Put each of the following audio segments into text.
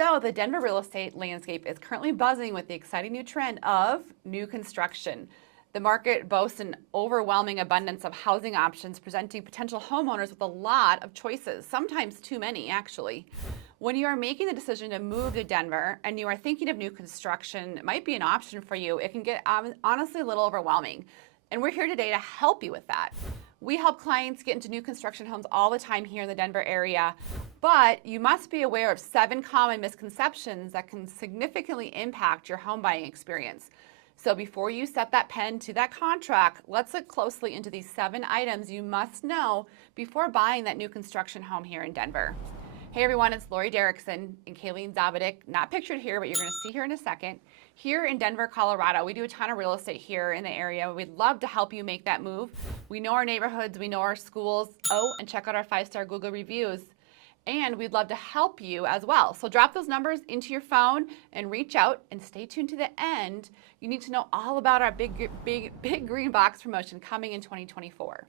So the Denver real estate landscape is currently buzzing with the exciting new trend of new construction. The market boasts an overwhelming abundance of housing options, presenting potential homeowners with a lot of choices, sometimes too many, actually. When you are making the decision to move to Denver and you are thinking of new construction, it might be an option for you. It can get honestly a little overwhelming. And we're here today to help you with that. We help clients get into new construction homes all the time here in the Denver area, but you must be aware of 7 common misconceptions that can significantly impact your home buying experience. So before you set that pen to that contract, let's look closely into these 7 items you must know before buying that new construction home here in Denver. Hey everyone, it's Lori Derrickson and Kayleen Zabidik, not pictured here, but you're going to see here in a second. Here in Denver, Colorado, we do a ton of real estate here in the area. We'd love to help you make that move. We know our neighborhoods, we know our schools. Oh, and check out our 5-star Google reviews. And we'd love to help you as well. So drop those numbers into your phone and reach out and stay tuned to the end. You need to know all about our big green box promotion coming in 2024.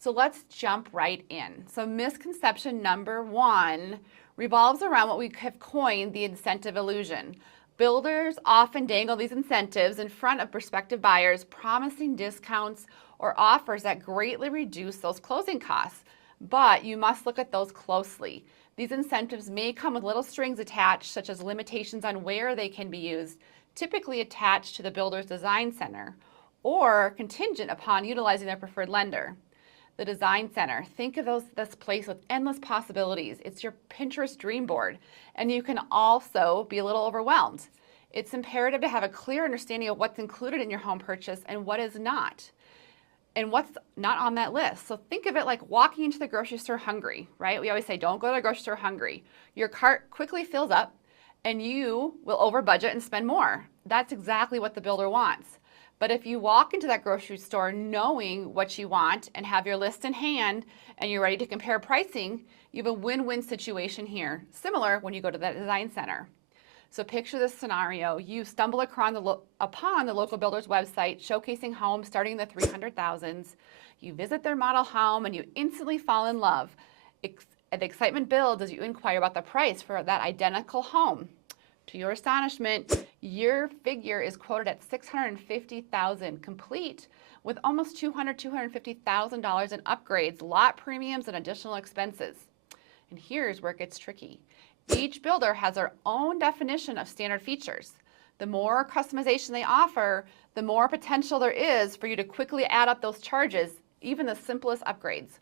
So let's jump right in. So misconception number 1 revolves around what we have coined the incentive illusion. Builders often dangle these incentives in front of prospective buyers, promising discounts or offers that greatly reduce those closing costs. But you must look at those closely. These incentives may come with little strings attached, such as limitations on where they can be used, typically attached to the builder's design center, or contingent upon utilizing their preferred lender. The design center, think of this place with endless possibilities. It's your Pinterest dream board, and you can also be a little overwhelmed. It's imperative to have a clear understanding of what's included in your home purchase and what is not, and what's not on that list. So think of it like walking into the grocery store hungry, right? We always say, don't go to the grocery store hungry. Your cart quickly fills up, and you will over budget and spend more. That's exactly what the builder wants. But if you walk into that grocery store knowing what you want and have your list in hand and you're ready to compare pricing, you have a win-win situation here, similar when you go to that design center. So picture this scenario. You stumble upon the local builder's website showcasing homes starting in the 300,000s. You visit their model home and you instantly fall in love. The excitement builds as you inquire about the price for that identical home. To your astonishment, your figure is quoted at $650,000, complete with almost $250,000 in upgrades, lot premiums, and additional expenses. And here's where it gets tricky. Each builder has their own definition of standard features. The more customization they offer, the more potential there is for you to quickly add up those charges, even the simplest upgrades.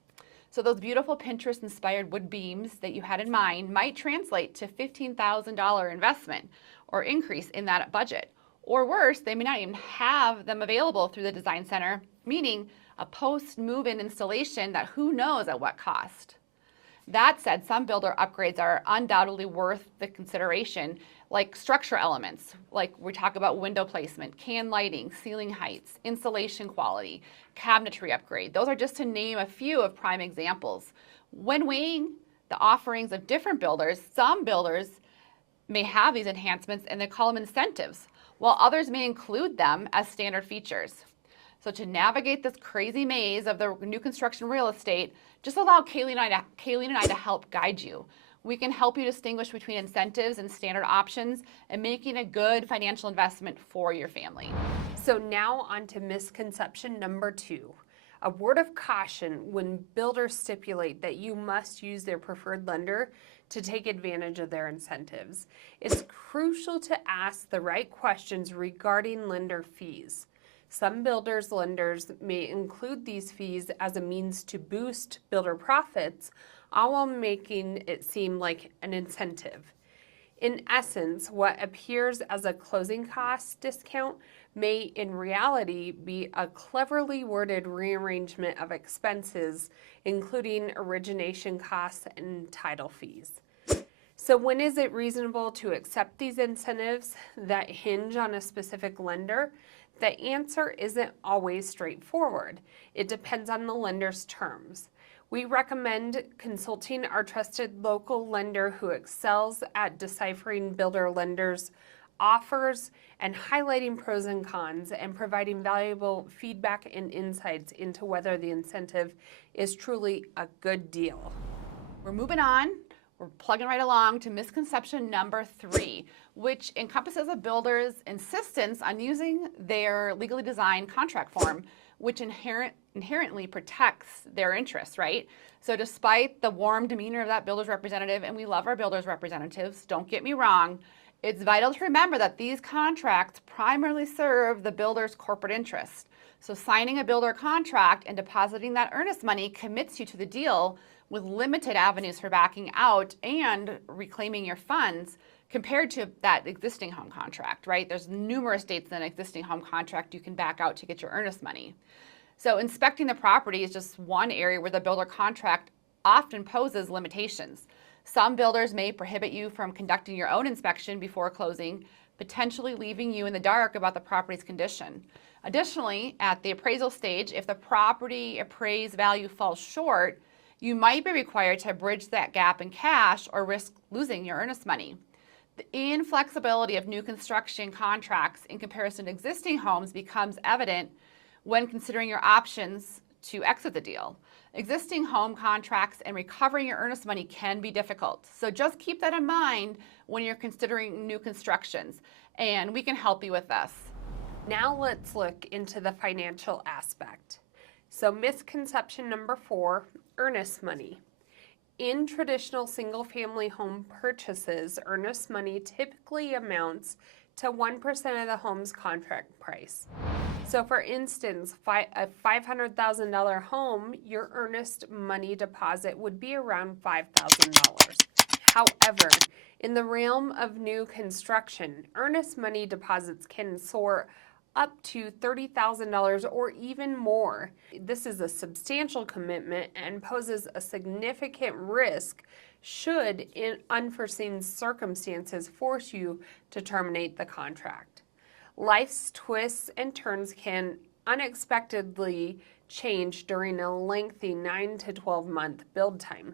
So those beautiful Pinterest-inspired wood beams that you had in mind might translate to $15,000 investment or increase in that budget. Or worse, they may not even have them available through the design center, meaning a post-move-in installation that who knows at what cost. That said, some builder upgrades are undoubtedly worth the consideration, like structure elements, like we talk about window placement, can lighting, ceiling heights, insulation quality, cabinetry upgrade. Those are just to name a few of prime examples. When weighing the offerings of different builders, some builders may have these enhancements and they call them incentives, while others may include them as standard features. So to navigate this crazy maze of the new construction real estate, just allow Kayleen and I to help guide you. We can help you distinguish between incentives and standard options and making a good financial investment for your family. So now on to misconception number 2. A word of caution when builders stipulate that you must use their preferred lender to take advantage of their incentives. It's crucial to ask the right questions regarding lender fees. Some builders' lenders may include these fees as a means to boost builder profits, all while making it seem like an incentive. In essence, what appears as a closing cost discount may in reality be a cleverly worded rearrangement of expenses, including origination costs and title fees. So when is it reasonable to accept these incentives that hinge on a specific lender? The answer isn't always straightforward. It depends on the lender's terms. We recommend consulting our trusted local lender who excels at deciphering builder lenders' offers and highlighting pros and cons and providing valuable feedback and insights into whether the incentive is truly a good deal. We're moving on We're plugging right along to misconception number 3, which encompasses a builder's insistence on using their legally designed contract form, which inherently protects their interests, right? So despite the warm demeanor of that builder's representative, and we love our builder's representatives, don't get me wrong, it's vital to remember that these contracts primarily serve the builder's corporate interest. So signing a builder contract and depositing that earnest money commits you to the deal with limited avenues for backing out and reclaiming your funds compared to that existing home contract, right? There's numerous dates in an existing home contract you can back out to get your earnest money. So inspecting the property is just one area where the builder contract often poses limitations. Some builders may prohibit you from conducting your own inspection before closing, potentially leaving you in the dark about the property's condition. Additionally, at the appraisal stage, if the property appraised value falls short, you might be required to bridge that gap in cash or risk losing your earnest money. The inflexibility of new construction contracts in comparison to existing homes becomes evident when considering your options to exit the deal. Existing home contracts and recovering your earnest money can be difficult. So just keep that in mind when you're considering new constructions, and we can help you with this. Now let's look into the financial aspect. So misconception number 4, earnest money. In traditional single-family home purchases, earnest money typically amounts to 1% of the home's contract price. So for instance, a $500,000 home, your earnest money deposit would be around $5,000. However, in the realm of new construction, earnest money deposits can soar up to $30,000 or even more. This is a substantial commitment and poses a significant risk should unforeseen circumstances force you to terminate the contract. Life's twists and turns can unexpectedly change during a lengthy 9 to 12 month build time,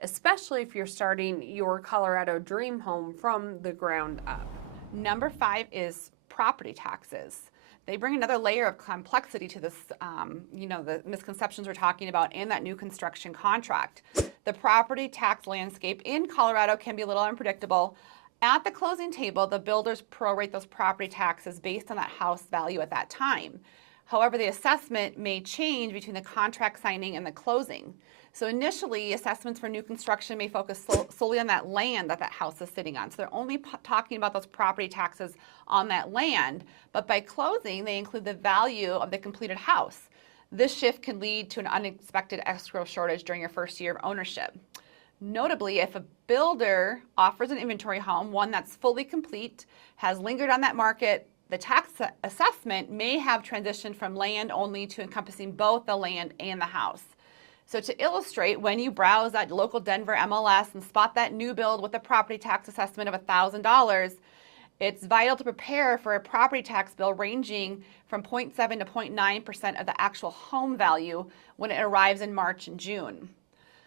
especially if you're starting your Colorado dream home from the ground up. Number 5 is property taxes. They bring another layer of complexity to this, the misconceptions we're talking about in that new construction contract. The property tax landscape in Colorado can be a little unpredictable. At the closing table, the builders prorate those property taxes based on that house value at that time. However, the assessment may change between the contract signing and the closing. So initially, assessments for new construction may focus solely on that land that house is sitting on. So they're only talking about those property taxes on that land, but by closing, they include the value of the completed house. This shift can lead to an unexpected escrow shortage during your first year of ownership. Notably, if a builder offers an inventory home, one that's fully complete, has lingered on that market, the tax assessment may have transitioned from land only to encompassing both the land and the house. So to illustrate, when you browse that local Denver MLS and spot that new build with a property tax assessment of $1,000, it's vital to prepare for a property tax bill ranging from 0.7 to 0.9% of the actual home value when it arrives in March and June.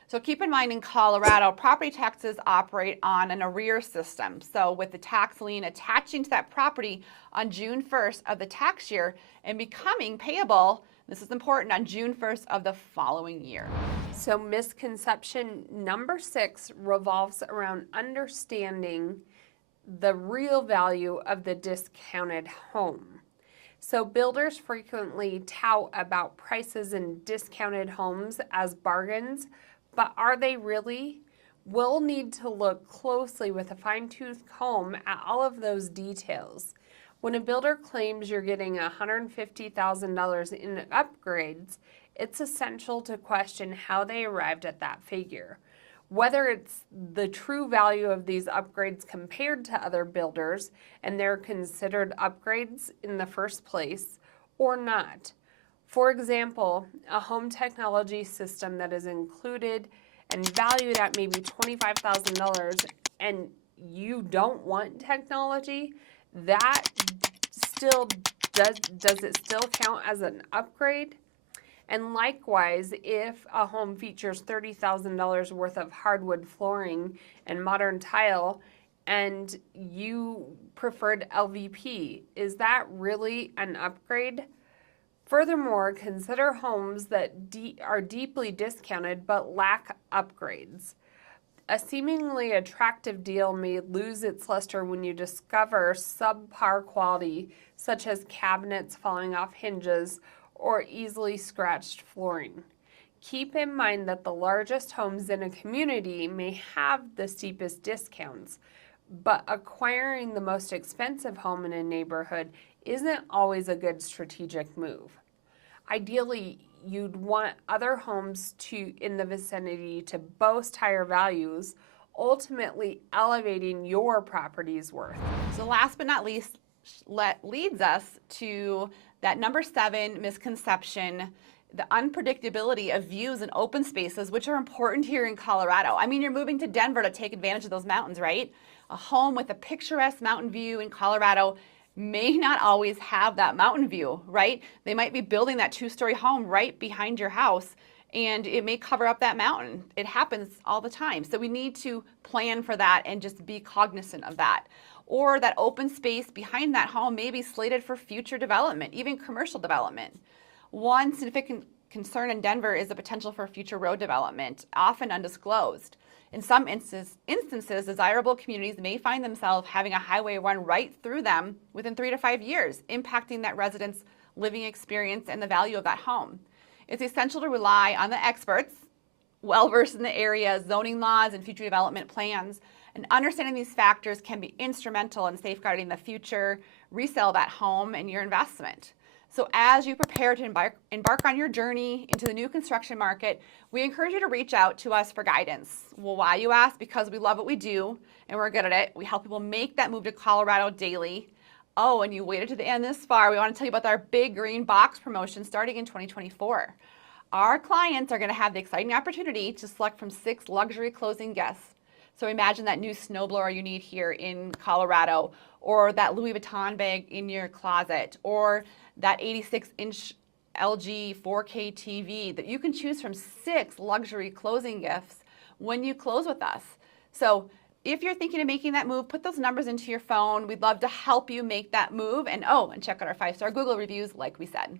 So keep in mind, in Colorado, property taxes operate on an arrear system. So with the tax lien attaching to that property on June 1st of the tax year and becoming payable, this is important, on June 1st of the following year. So misconception number 6 revolves around understanding the real value of the discounted home. So builders frequently tout about prices in discounted homes as bargains, but are they really? We'll need to look closely with a fine-tooth comb at all of those details. When a builder claims you're getting $150,000 in upgrades, it's essential to question how they arrived at that figure. Whether it's the true value of these upgrades compared to other builders and they're considered upgrades in the first place or not. For example, a home technology system that is included and valued at maybe $25,000 and you don't want technology, that still does it still count as an upgrade? And likewise, if a home features $30,000 worth of hardwood flooring and modern tile and you preferred LVP, is that really an upgrade? Furthermore, consider homes that are deeply discounted but lack upgrades. A seemingly attractive deal may lose its luster when you discover subpar quality, such as cabinets falling off hinges or easily scratched flooring. Keep in mind that the largest homes in a community may have the steepest discounts, but acquiring the most expensive home in a neighborhood isn't always a good strategic move. Ideally, you'd want other homes in the vicinity to boast higher values, ultimately elevating your property's worth. So last but not least, leads us to that number 7 misconception, the unpredictability of views and open spaces, which are important here in Colorado. I mean, you're moving to Denver to take advantage of those mountains, right? A home with a picturesque mountain view in Colorado may not always have that mountain view, right? They might be building that 2-story home right behind your house, and it may cover up that mountain. It happens all the time. So we need to plan for that and just be cognizant of that. Or that open space behind that home may be slated for future development, even commercial development. One significant concern in Denver is the potential for future road development, often undisclosed. In some instances, desirable communities may find themselves having a highway run right through them within 3 to 5 years, impacting that resident's living experience and the value of that home. It's essential to rely on the experts, well-versed in the area, zoning laws, and future development plans. And understanding these factors can be instrumental in safeguarding the future resale of that home and your investment. So as you prepare to embark on your journey into the new construction market, we encourage you to reach out to us for guidance. Well, why, you ask? Because we love what we do and we're good at it. We help people make that move to Colorado daily. Oh, and you waited to the end this far. We want to tell you about our big green box promotion starting in 2024. Our clients are going to have the exciting opportunity to select from 6 luxury closing gifts. So imagine that new snowblower you need here in Colorado, or that Louis Vuitton bag in your closet, or that 86-inch LG 4K TV that you can choose from 6 luxury closing gifts when you close with us. So if you're thinking of making that move, put those numbers into your phone. We'd love to help you make that move. And check out our 5-star Google reviews like we said.